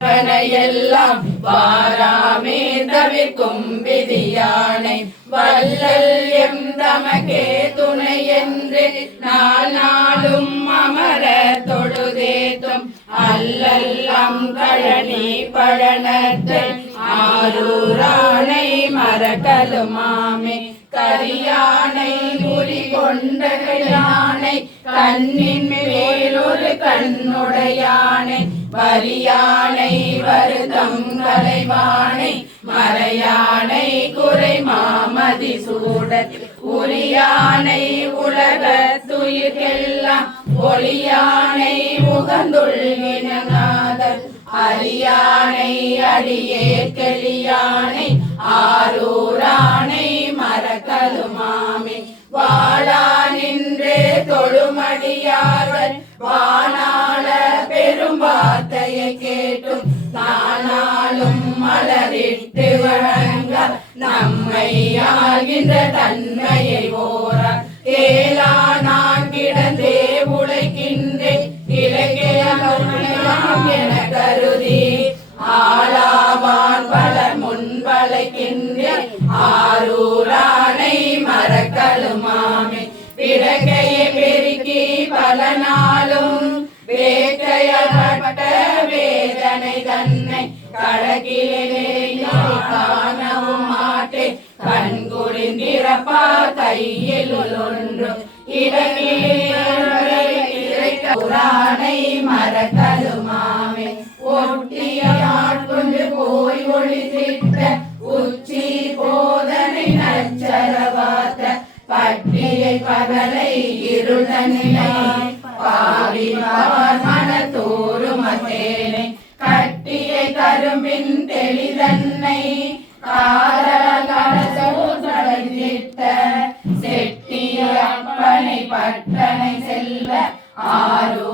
எல்லாம் வாராமே தவிர்க்கும் விதியானை வல்லல் எம் தமக்கே துணை என்று நாளும் அமர தொழுதேத்தும் அல்லல்லாம் கழனி பழனத்தை ஆரூரானை மரக்கலுமாமே கரியானை குறி கொண்ட யானை கண்ணின் மேலொரு கண்ணுடையானை வரியானை வருதம் கலைவானை மறையானை குறை மாமதி சூடத் உரியானை உலக துயிர்கெல்லாம் ஒளியானை உகந்துள்ளினாதர் அரியானை அடியே கெளியானை ஆரூரானை மரக்கலுமாமே வாழா நின்றே தொழுமடியார்கள் வானாள பெரும் வார்த்தையை கேட்டும் தானாலும் மலரிட்டு வழங்க நம்மை ஆகின்ற தன்மையை ஓரா கேளா நான் கிடந்தே உழைக்கின்றேன் இலக்கியம் என கருதி ஆளாவான் பலர் முன்வளைக்கின்றேன் ஆரூரானை மரக்கலுமாமே பிறகையை பெருக்கி பல நாளும் வேட்டையப்பட்ட வேதனை தன்னை கடகிலே காணவும் மாட்டேன் கண்குறிந்திரப்பா கையில் ஒன்று இடகிலே மரக்கலுமாமே ஒட்டியாட்கொண்டு போய் ஒளித்திட்ட உச்சி போதனை நச்சரவாத்த பட்டியை பகலை இருளனிலை பாவிவார் மனத்தோறுமத்தேனை கட்டியை கரும்பின் தெளிதன்னை காரகடசோதிட்ட செட்டிய அப்பனை பட்டனை செல்வ ஆரோ